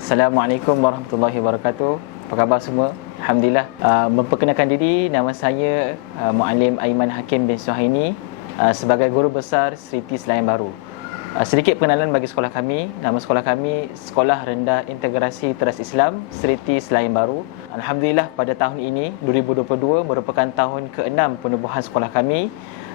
Assalamualaikum warahmatullahi wabarakatuh. Apa khabar semua? Alhamdulillah. Memperkenalkan diri, nama saya Muallim Aiman Hakim bin Suhaini sebagai Guru Besar Seriti Selayang Baru. Sedikit pengenalan bagi sekolah kami. Nama sekolah kami Sekolah Rendah Integrasi Teras Islam Seriti Selayang Baru. Alhamdulillah pada tahun ini 2022 merupakan tahun ke-6 penubuhan sekolah kami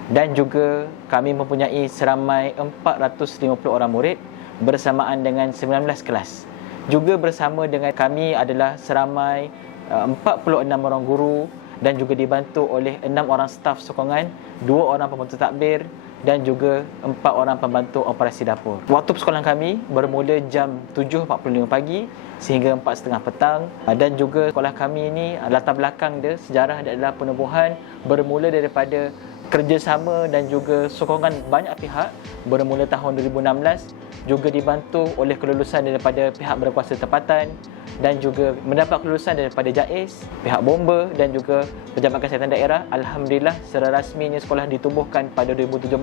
dan juga kami mempunyai seramai 450 orang murid bersamaan dengan 19 kelas. Juga bersama dengan kami adalah seramai 46 orang guru dan juga dibantu oleh 6 orang staf sokongan, 2 orang pembantu takbir dan juga 4 orang pembantu operasi dapur. Waktu persekolahan kami bermula jam 7.45 pagi sehingga 4.30 petang, dan juga sekolah kami ini latar belakang dia, sejarah dia adalah penubuhan bermula daripada kerjasama dan juga sokongan banyak pihak bermula tahun 2016, juga dibantu oleh kelulusan daripada pihak berkuasa tempatan dan juga mendapat kelulusan daripada JAIS, pihak bomba dan juga Pejabat Kesihatan Daerah. Alhamdulillah secara rasminya sekolah ditubuhkan pada 2017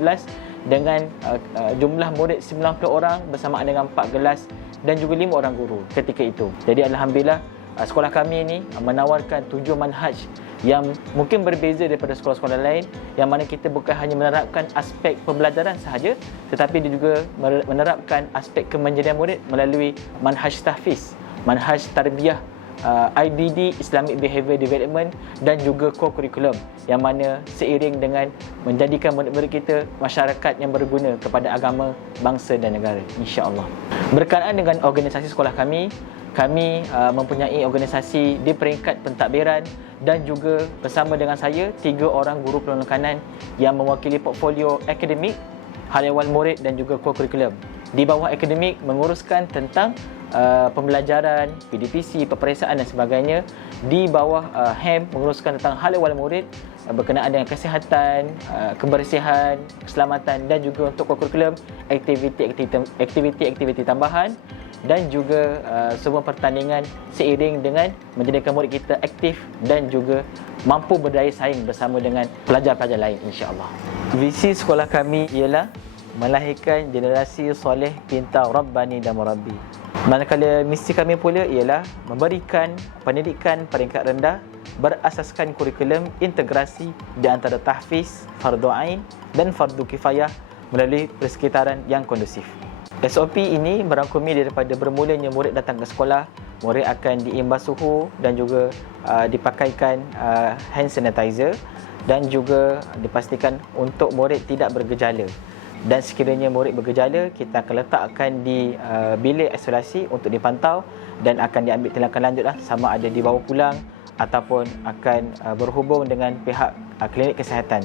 dengan jumlah murid 90 orang bersamaan dengan 4 kelas dan juga 5 orang guru ketika itu. Jadi alhamdulillah sekolah kami ini menawarkan 7 manhaj yang mungkin berbeza daripada sekolah-sekolah lain, yang mana kita bukan hanya menerapkan aspek pembelajaran sahaja, tetapi dia juga menerapkan aspek kemanjirian murid melalui manhaj tahfiz, manhaj tarbiyah, IBD, Islamic Behaviour Development, dan juga co-curriculum, yang mana seiring dengan menjadikan murid-murid kita masyarakat yang berguna kepada agama, bangsa dan negara, insya-Allah. Berkenaan dengan organisasi sekolah kami mempunyai organisasi di peringkat pentadbiran dan juga bersama dengan saya 3 orang guru penekanan yang mewakili portfolio akademik, hal ehwal murid dan juga co-curriculum. Di bawah akademik menguruskan tentang pembelajaran, PDPC, peperiksaan dan sebagainya. Di bawah HEM menguruskan tentang hal ehwal murid berkenaan dengan kesihatan, kebersihan, keselamatan dan juga untuk co-curriculum aktiviti tambahan dan juga semua pertandingan seiring dengan menjadikan murid kita aktif dan juga mampu berdaya saing bersama dengan pelajar-pelajar lain, insya-Allah. Visi sekolah kami ialah melahirkan generasi soleh, pintar, rabbani dan murabbi. Manakala misi kami pula ialah memberikan pendidikan peringkat rendah berasaskan kurikulum integrasi di antara tahfiz, fardu ain dan fardu kifayah melalui persekitaran yang kondusif. SOP ini merangkumi daripada bermulanya murid datang ke sekolah, murid akan diimbas suhu dan juga dipakaikan hand sanitizer dan juga dipastikan untuk murid tidak bergejala. Dan sekiranya murid bergejala, kita akan letakkan di bilik isolasi untuk dipantau dan akan diambil tindakan lanjutlah, sama ada dibawa pulang ataupun akan berhubung dengan pihak klinik kesihatan.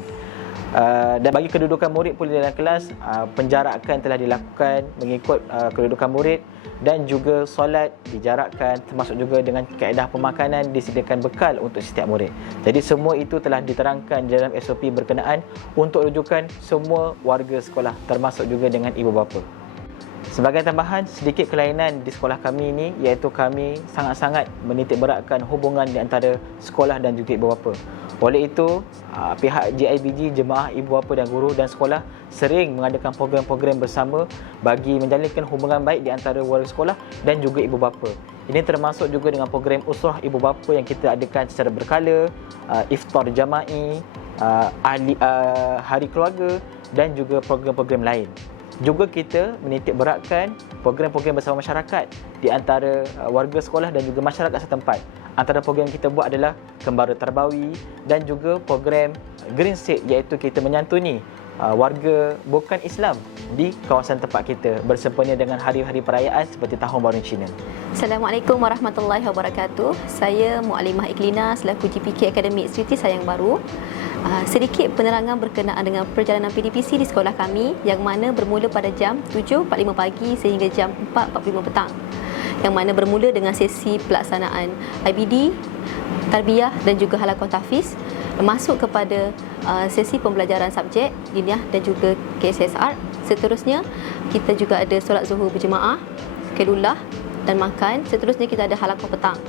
Dan bagi kedudukan murid pula dalam kelas, penjarakan telah dilakukan mengikut kedudukan murid dan juga solat dijarakkan, termasuk juga dengan kaedah pemakanan, disediakan bekal untuk setiap murid. Jadi semua itu telah diterangkan dalam SOP berkenaan untuk rujukan semua warga sekolah, termasuk juga dengan ibu bapa. Sebagai tambahan, sedikit kelainan di sekolah kami ini iaitu kami sangat-sangat menitik beratkan hubungan di antara sekolah dan juga ibu bapa. Oleh itu, pihak GIBG, jemaah ibu bapa dan guru dan sekolah sering mengadakan program-program bersama bagi menjalinkan hubungan baik di antara warga sekolah dan juga ibu bapa. Ini termasuk juga dengan program usrah ibu bapa yang kita adakan secara berkala, iftar jama'i, hari keluarga dan juga program-program lain. Juga kita menitik beratkan program-program bersama masyarakat di antara warga sekolah dan juga masyarakat setempat. Antara program yang kita buat adalah Kembara Tarbawi dan juga program Green Seed, iaitu kita menyantuni warga bukan Islam di kawasan tempat kita bersempena dengan hari-hari perayaan seperti Tahun Baru Cina. Assalamualaikum warahmatullahi wabarakatuh. Saya Muallimah Iklina selaku GPK Akademik Seriti Selayang Baru. Sedikit penerangan berkenaan dengan perjalanan PDPC di sekolah kami yang mana bermula pada jam 7.45 pagi sehingga jam 4.45 petang. Yang mana bermula dengan sesi pelaksanaan IBD, tarbiyah dan juga halaqah tahfiz, masuk kepada sesi pembelajaran subjek diniah dan juga KSSR. Seterusnya kita juga ada solat zuhur berjemaah, qailulah dan makan. Seterusnya kita ada halaqah petang.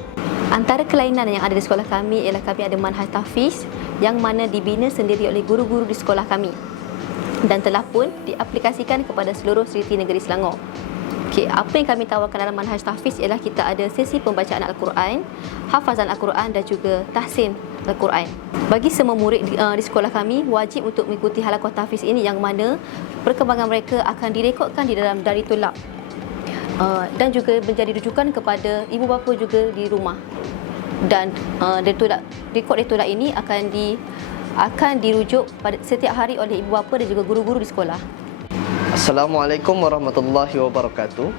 Antara kelainan yang ada di sekolah kami ialah kami ada manhaj tahfiz yang mana dibina sendiri oleh guru-guru di sekolah kami dan telah pun diaplikasikan kepada seluruh Seriti Negeri Selangor. Okey, apa yang kami tawarkan dalam manhaj tahfiz ialah kita ada sesi pembacaan Al-Quran, hafazan Al-Quran dan juga tahsin Al-Quran. Bagi semua murid di sekolah kami wajib untuk mengikuti halaqah tahfiz ini, yang mana perkembangan mereka akan direkodkan di dalam dari tulab dan juga menjadi rujukan kepada ibu bapa juga di rumah. Dan rekod dari tulab ini akan dirujuk pada setiap hari oleh ibu bapa dan juga guru-guru di sekolah. Assalamualaikum warahmatullahi wabarakatuh.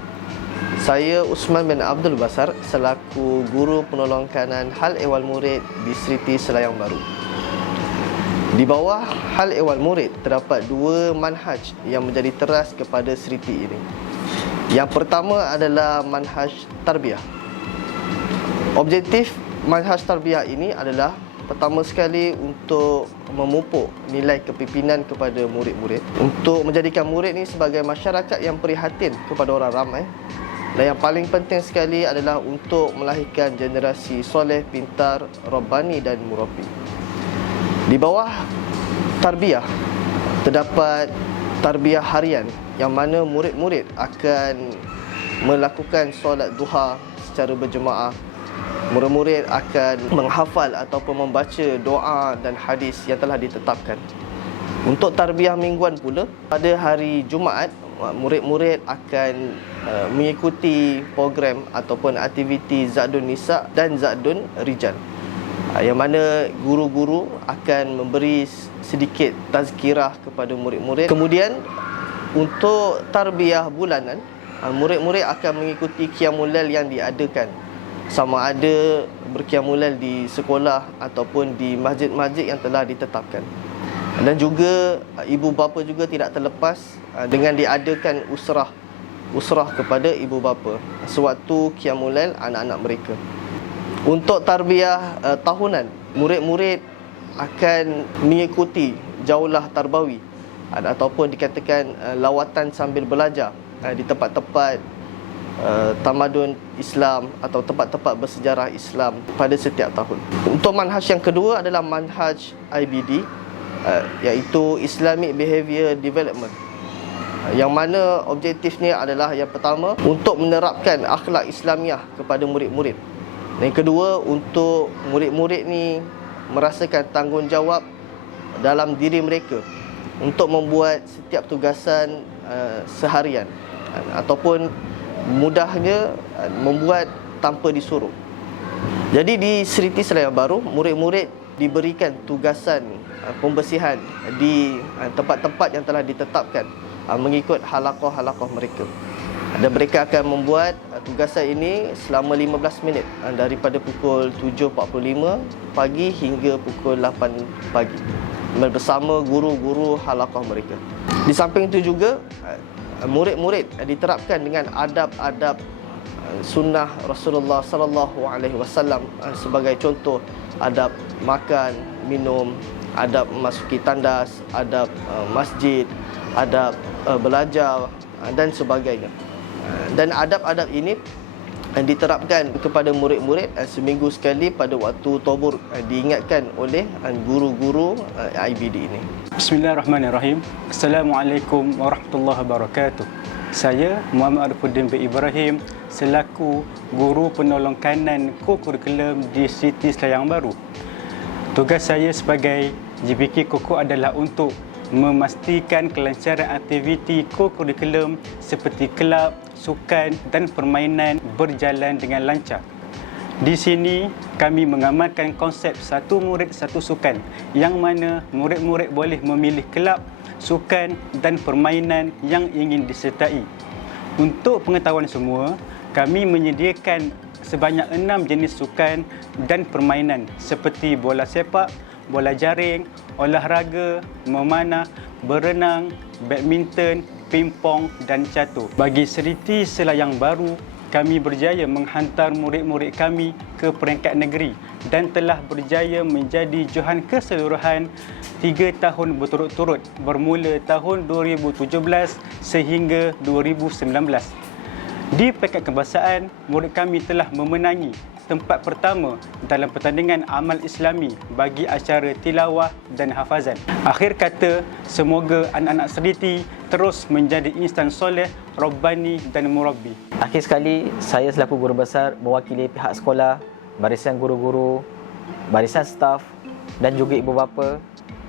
Saya Usman bin Abdul Basar selaku Guru Penolong Kanan Hal Ehwal Murid di Seriti Selayang Baru. Di bawah Hal Ehwal Murid terdapat dua manhaj yang menjadi teras kepada Seriti ini. Yang pertama adalah manhaj tarbiyah. Objektif manhaj tarbiyah ini adalah pertama sekali untuk memupuk nilai kepimpinan kepada murid-murid, untuk menjadikan murid ni sebagai masyarakat yang prihatin kepada orang ramai, dan yang paling penting sekali adalah untuk melahirkan generasi soleh, pintar, rabbani dan murabi. Di bawah tarbiyah terdapat tarbiyah harian, yang mana murid-murid akan melakukan solat duha secara berjemaah. Murid-murid akan menghafal ataupun membaca doa dan hadis yang telah ditetapkan. Untuk tarbiyah mingguan pula, pada hari Jumaat, murid-murid akan mengikuti program ataupun aktiviti Zadun Nisa dan Zadun Rijal, yang mana guru-guru akan memberi sedikit tazkirah kepada murid-murid. Kemudian untuk tarbiyah bulanan, murid-murid akan mengikuti qiyamul lail yang diadakan, sama ada berqiyamul lail di sekolah ataupun di masjid-masjid yang telah ditetapkan. Dan juga ibu bapa juga tidak terlepas dengan diadakan usrah kepada ibu bapa sewaktu qiyamul lail anak-anak mereka. Untuk tarbiyah tahunan, murid-murid akan mengikuti jaulah tarbawi ataupun dikatakan lawatan sambil belajar di tempat-tempat tamadun Islam atau tempat-tempat bersejarah Islam pada setiap tahun. Untuk manhaj yang kedua adalah manhaj IBD, iaitu Islamic Behaviour Development, yang mana objektifnya adalah yang pertama untuk menerapkan akhlak Islamiah kepada murid-murid. Dan yang kedua, untuk murid-murid ni merasakan tanggungjawab dalam diri mereka untuk membuat setiap tugasan seharian, ataupun mudahnya membuat tanpa disuruh. Jadi di Seriti Selayang Baru, murid-murid diberikan tugasan pembersihan di tempat-tempat yang telah ditetapkan mengikut halaqah-halaqah mereka. Dan mereka akan membuat tugasan ini selama 15 minit daripada pukul 7.45 pagi hingga pukul 8 pagi bersama guru-guru halaqah mereka. Di samping itu juga murid-murid diterapkan dengan adab-adab sunnah Rasulullah sallallahu alaihi wasallam, sebagai contoh adab makan, minum, adab memasuki tandas, adab masjid, adab belajar dan sebagainya. Dan adab-adab ini diterapkan kepada murid-murid seminggu sekali pada waktu tobur, diingatkan oleh guru-guru IBD ini. Bismillahirrahmanirrahim. Assalamualaikum warahmatullahi wabarakatuh. Saya Muhammad Arifudin bin Ibrahim selaku Guru Penolong Kanan Co-Kurikulum di Seriti Selayang Baru. Tugas saya sebagai GPK Koko adalah untuk memastikan kelancaran aktiviti co-kurikulum seperti kelab, sukan dan permainan berjalan dengan lancar. Di sini kami mengamalkan konsep satu murid satu sukan, yang mana murid-murid boleh memilih kelab, sukan dan permainan yang ingin disertai. Untuk pengetahuan semua, kami menyediakan sebanyak 6 jenis sukan dan permainan seperti bola sepak, bola jaring, olahraga, memanah, berenang, badminton, pingpong dan catur. Bagi Seriti Selayang Baru, kami berjaya menghantar murid-murid kami ke peringkat negeri dan telah berjaya menjadi johan keseluruhan 3 tahun berturut-turut bermula tahun 2017 sehingga 2019. Di peringkat kebangsaan, murid kami telah memenangi tempat pertama dalam pertandingan amal Islami bagi acara tilawah dan hafazan. Akhir kata, semoga anak-anak Seriti terus menjadi insan soleh, Rabbani dan Murabbi. Akhir sekali, saya selaku guru besar mewakili pihak sekolah, barisan guru-guru, barisan staf dan juga ibu bapa,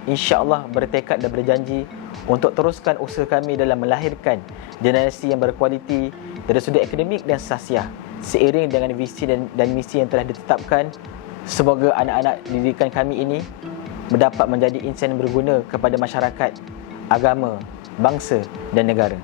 insya-Allah bertekad dan berjanji untuk teruskan usaha kami dalam melahirkan generasi yang berkualiti dari sudut akademik dan sasiah seiring dengan visi dan misi yang telah ditetapkan. Semoga anak-anak didikan kami ini mendapat menjadi insan yang berguna kepada masyarakat, agama, bangsa dan negara.